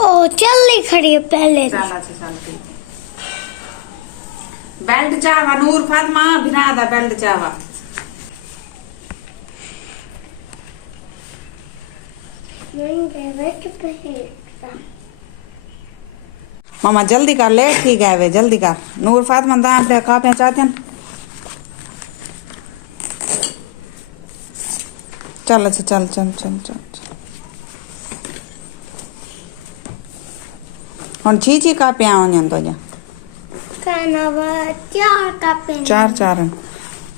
ओ जल्दी खड़ी है पहले। चल अच्छा चल ठीक है। बेल्ट चावा नूर फातिमा बिना दा बेल्ट चावा। मामा जल्दी कर ले ठीक है वे जल्दी कर नूर फातिमा दाम पे खा पे चाहते हैं। चल अच्छा चल चल चल चल हम छी का पे आवन तो जा चार का पेन चार चार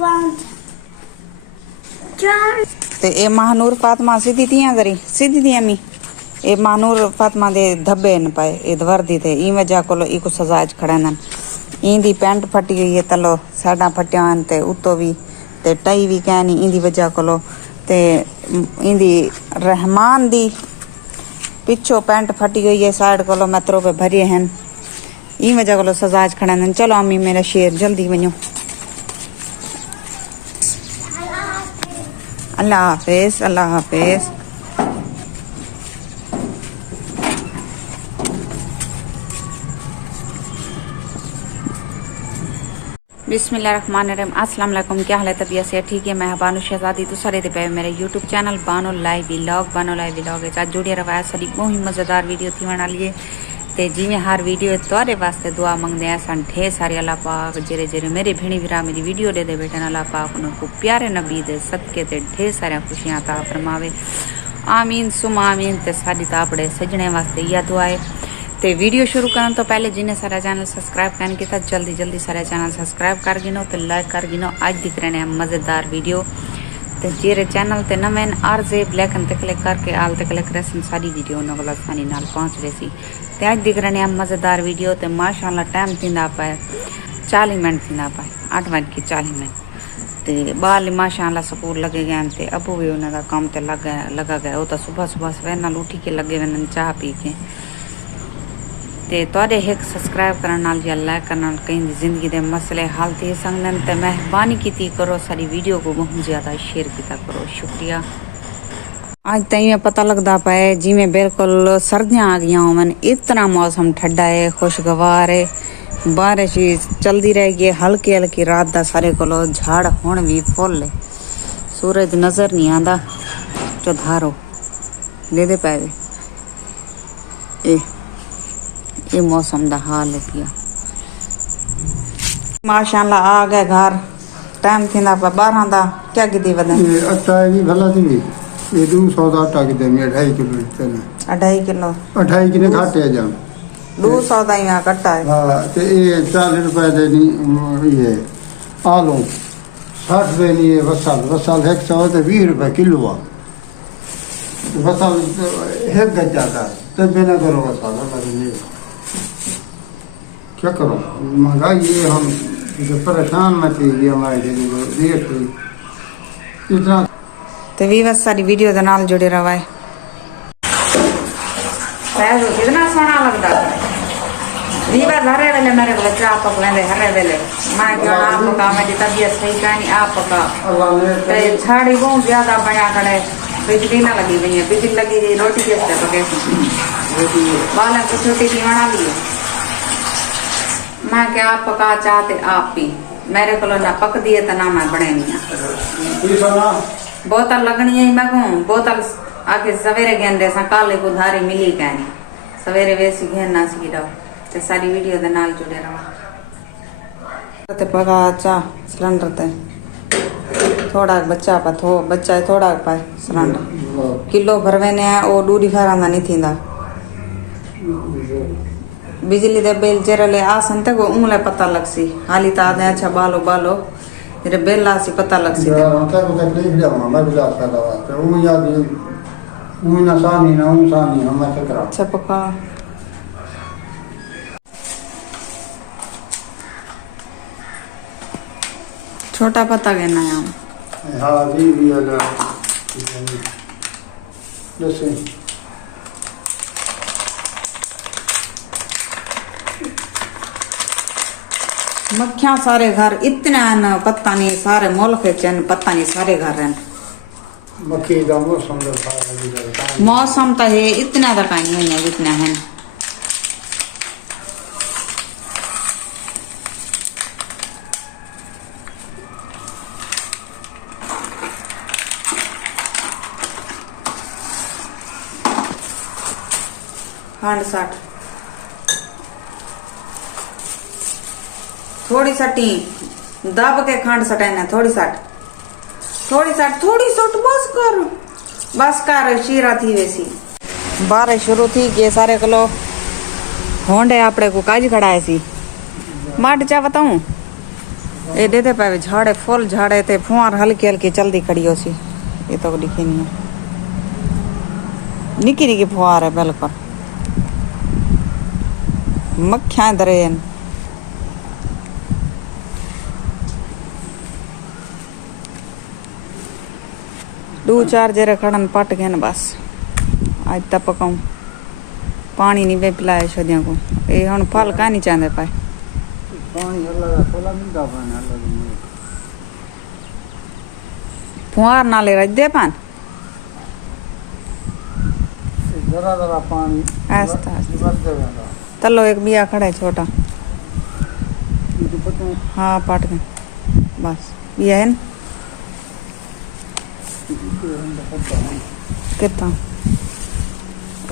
पांच चार ते ए महानूर फातिमा सीधी थी करी सीधी थी अमी ए महानूर फातिमा दे धब्बे न पाए ए वर्दी थे ई वजह कोलो ई को सजाज खड़ानन इंदी पैंट फटी गई है तलो साडा फटियान ते उतो भी ते टाई भी कहनी इंदी वजह कोलो ते इंदी रहमान दी पिछो पैंट फटी गई है साइड कोलो metro पे भरे हैं ई वजह कोलो सजाज खड़ानन। चलो अम्मी मेरा शेर जल्दी वनो अल्लाह हाफिज अल्लाह हाफिज। बिस्मिल्लाहिर्रहमानिर्रहीम अस्सलाम वालेकुम क्या हाल है तबीयत से ठीक है। मैं बानो शहजादी तो सारे पे मेरे YouTube channel Bano live vlog है जुड़े रवा सारी बहुत ही मज़ेदार वीडियो थी बना लिए ते जिमें हर वीडियो तुआरे वास्ते दुआ मंगते हैं सन ढेर सारे अल्लाह पाक जेरे जेरे मेरे भेणी भरा मेरी वीडियो दे दे बेटन अल्लाह पाक उनको प्यारे नबी दे सदके ते ढेर सारे खुशियां अता फरमावे आमीन सुम आमीन। ते साडी ता अपने सजने वास्ते यह दुआ है। ते वीडियो शुरू करने तो पहले जिन्हें सारा चैनल सब्सक्राइब करने की था जल्दी जल्दी सारा चैनल सब्सक्राइब कर गिनो तो लाइक कर गिनो। आज दिख रहे हैं मज़ेदार वीडियो ते जेरे चैनल ते न मैन आरजे ब्लैक ते क्लिक करके आल ते क्लिक रसन सारी वीडियो उन्होंने आसानी नाल पहुंच रही सी। ते आज दिख रहे हैं मज़ेदार वीडियो ते माशाल्लाह टाइम थींदा पाए 40 मिनट थींदा पाए 8:40 ते बाल माशाल्लाह स्कूल लगे गए ते अबू भी उन्होंने काम ते लगा गया वो तो सुबह सुबह सवेर नाल उठी के लगे वन चाह पी के ते तोड़े एक सब्सक्राइब करने नाल या लाइक करने नाल कहीं जिंदगी दे मसले हल थी सकन ते मेहरबानी की करो सारी वीडियो को बहुत ज़्यादा शेयर किया करो शुक्रिया। आज तई पता लगता पाए जिमें बिल्कुल सर्दियां आ गई होवन इतना मौसम ठंडा है खुशगवार है बारिश चलती रहेगी हल्की हल्की रात दा सारे कोलो झाड़ हुण भी फुल है सूरज नजर नहीं आता चौधारो ले दे पाए ये मौसम दा हाल है किया माशाल्लाह आ गए घर टाइम थी 12 दा क्या गिदी वदन अच्छा भी भला थी ये 200 दा आटा की दे 2.5 किलो चने 2.5 किलो 2.5 किलो घाटे जा 200 दा यहाँ कट्टा है हां ते ये 40 रुपए दे नहीं ये आलू 60 दे नहीं वसाल 100 ते 20 रुपए किलो आ वसाल है गजाता तो बिना करो वसाल बदलिए क्या करो महंगाई ये हम जो परेशान मची ये हमारे देश हुई इतना तो वीवर्स सारी वीडियो दे नाल जुड़े रहा है पैर कितना सोना लगता वीवर्स हरे वेले मेरे को चाह पक लेंदे हरे वेले मैं क्या आप का मेरी तबीयत सही कहानी आप का ते झाड़ी बहुत ज्यादा बना करे बिजली ना लगी हुई है बिजली लगी थी रोटी कैसे पके बाला को छोटी सी बना ली मैं क्या आप पका चाहते आप पी मेरे को ना पक दिए तो ना मैं बने नहीं बोतल लगनी है मैं कहूँ बोतल आगे सवेरे गेंदे सा काले को धारी मिली कहनी सवेरे वैसी घेरना सी रहो ते सारी वीडियो दे नाल जुड़े रहो ते पका चा सिलेंडर ते थोड़ा बच्चा पा बच्चा थोड़ा पाए सिलेंडर किलो भरवे ने ओ डूडी फेरा नहीं थींदा बिजली दे बिल जरले आसन तक उंगले पता लगसी हाली ता दे अच्छा बालो बालो तेरे बिल आसी पता लगसी ते तकलीफ जा मैं बुला कर रहा तो वो याद वो ना सानी हम ऐसे करा अच्छा पका छोटा पता कहना है हां भी वाला जैसे मक्खियां सारे घर इतने न पता नहीं सारे मुल्क चन पता नहीं सारे घर हैं मक्खी का मौसम का मौसम तो है इतना तक नहीं है जितना है। खंड साठ थोड़ी सटी दब के खंड सटाना थोड़ी साठ थोड़ी सोट बस कर शीरा थी वैसी बारिश शुरू थी के सारे किलो होंडे आपड़े को काज खड़ा है सी माट चा बताऊं ए दे पावे झाड़े फुल झाड़े ते फुआर हल्की हल्की चलती खड़ी हो सी ये तो दिखी नहीं है निकी निकी फुआर है बिल्कुल मक्खियां दरेन दो चार जरे खड़न पट गए न बस आज तक पकाऊं पानी नहीं वे पिलाए छोदिया को ये हुन फल का नहीं चाहते पाए पानी अलग थोड़ा मिलता पानी अलग फुहार नाले रख दे पान जरा जरा पानी आस्ता आस्ता बस देगा तलो एक बिया खड़ा है छोटा हाँ पट गए बस बिया है न कितना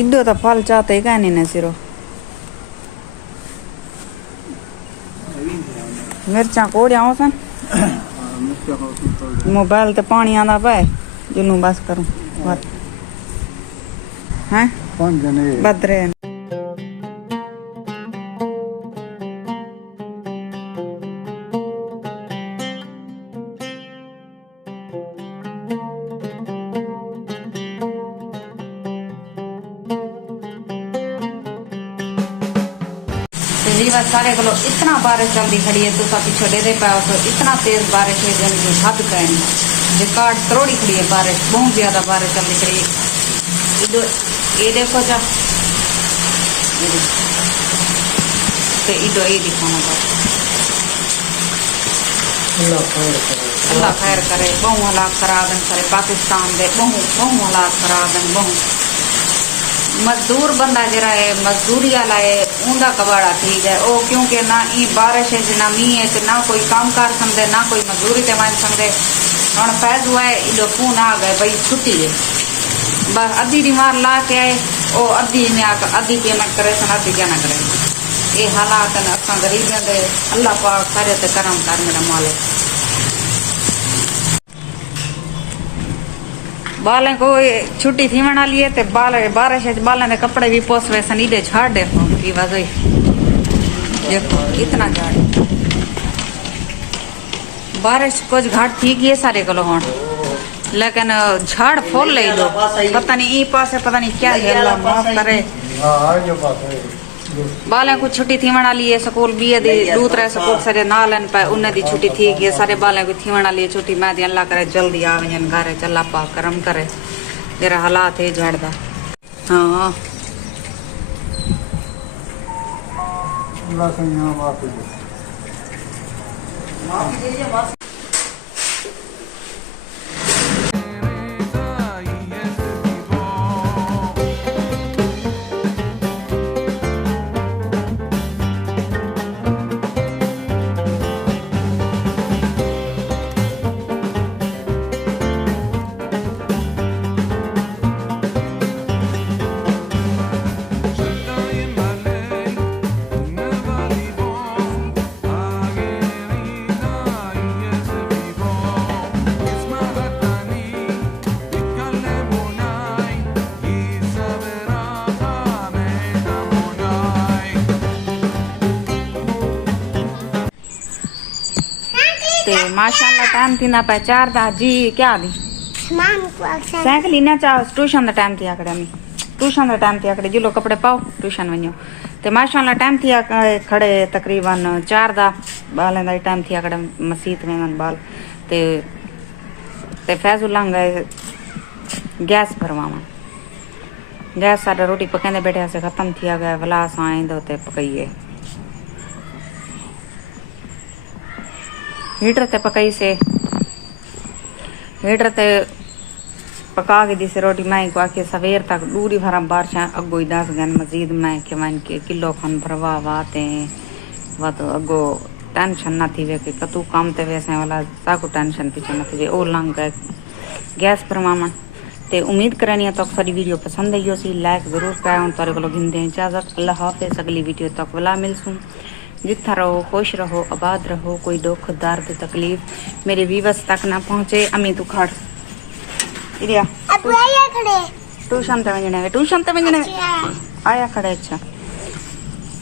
इधो तो फल चाहते ही कहने न सिरो मिर्चा कोड़िया हो सन मोबाइल ते पानी आंदा पाए जिन्नू बस करूं हैं बदरे सारे को इतना बारिश जल्दी खड़ी है तो पीछे दे पाओ तो इतना तेज बारिश है जल्दी हद कहीं रिकॉर्ड तरोड़ी खड़ी है बारिश बहुत ज्यादा बारिश जल्दी खड़ी है ये देखो जा तो इधो ये दिखाना बस अल्लाह खैर करे बहु हालात करा दें सारे पाकिस्तान दे बहु हालात करा दें बहु मजदूर बंदा जरा है मजदूरी वाला है ऊंदा कबाड़ा ठीक है ओ क्योंकि ना ई बारिश है ना मी है ना कोई काम कार समझे ना कोई मजदूरी ते मान समझे और फैज हुआ है इधर फोन आ गए भाई छुट्टी है बस अद्धी बीमार ला के आए ओ अद्धी में आकर अद्धी पेमेंट करे सन अद्धी क्या ना करे ये हालात है असा गरीब दे अल्लाह पाक करे ते करम कर मेरा मालिक बालें को छुट्टी थी मना लिए ते बारिश बालें दे कपड़े भी पोस वे सनीडे झाड़ दे की वजह देखो इतना झाड़ बारिश कुछ घाट थी गई सारे को हों लेकिन झाड़ फूल ले दो पता नहीं ई पासे पता नहीं क्या है अल्लाह माफ करे बालें को छुट्टी थी मना लिए स्कूल भी दूसरे स्कूल सारे ना लेन पाए उन्हें दी छुट्टी थी गई सारे बालें को थी मना लिए छुट्टी मैं दी अल्लाह करे जल्दी आ वजन घर चला पा करम करे जरा हालात है झाड़दा हाँ माशाल्लाह टाइम थी ना पे चार दा जी क्या दी साइकिल ही ना चाह ट्यूशन दा टाइम थी आकड़े में ट्यूशन दा टाइम थी आकड़े जिलो कपड़े पाओ ट्यूशन वञो ते माशाल्लाह टाइम थी खड़े तकरीबन चार दा बालें दा टाइम थी आकड़े मस्जिद में बाल ते फैजुल्लाह गए गैस भरवावा गैस साडा रोटी पकाने बैठे से खत्म थी गया भला असां आईंदो ते पकाइए हीटर ते पकई से हीटर ते पका के दी से रोटी मैं को आके सवेर तक दूरी भरा बारिश अगो 10 गन मजीद मैं के वन के किलो खन भरवा वाते वा तो अगो टेंशन ना थी वे के कतू काम ते वैसे वाला साको टेंशन पीछे न थी ओ लंग गए गैस पर मामन ते उम्मीद करनी तो सारी वीडियो पसंद आई हो सी लाइक जरूर कराओ तारे को गिनते इजाजत अल्लाह हाफिज अगली वीडियो तक वाला मिलसूं जितना रहो खुश रहो आबाद रहो कोई दुख दर्द तकलीफ मेरे व्यूअर्स तक ना पहुंचे अम्मी तू खड़ इरिया अब आया खड़े ट्यूशन ते वजने आया खड़े अच्छा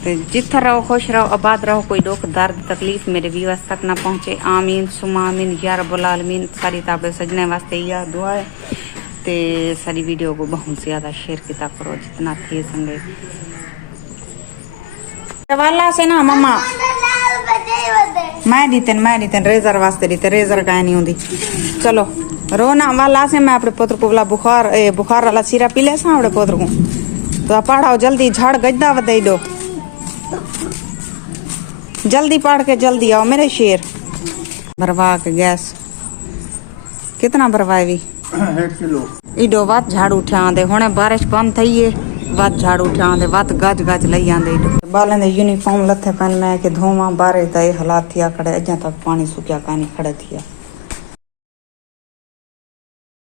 तो जितना रहो खुश रहो आबाद रहो कोई दुख दर्द तकलीफ मेरे व्यूअर्स तक ना पहुंचे आमीन सुमा आमीन या रब्बुल आलमीन सारी ताबे सजने वास्ते यह दुआ है ते सारी वीडियो को बहुत ज्यादा शेयर किया करो जितना थे संगे वाला से ना मम्मा मैं दीते रेजर वास्ते दीते रेजर का नहीं होती चलो रोना वाला से मैं अपने पुत्र को बोला बुखार वाला सीरा पी ले सा अपने पुत्र को तो पढ़ाओ जल्दी झाड़ गद्दा बदई दो जल्दी पढ़ के जल्दी आओ मेरे शेर भरवा के गैस कितना भरवाए भी 1 किलो इडो वात झाड़ू उठा दे हुणे बारिश बंद थई है वात झाड़ू उठा दे वात गज गज लई आंदे इडो बालन दे यूनिफॉर्म लथे पहन मैं के धोवा बारे तय हालात थिया खड़े अजा तक पानी सुक्या कानी खड़े थिया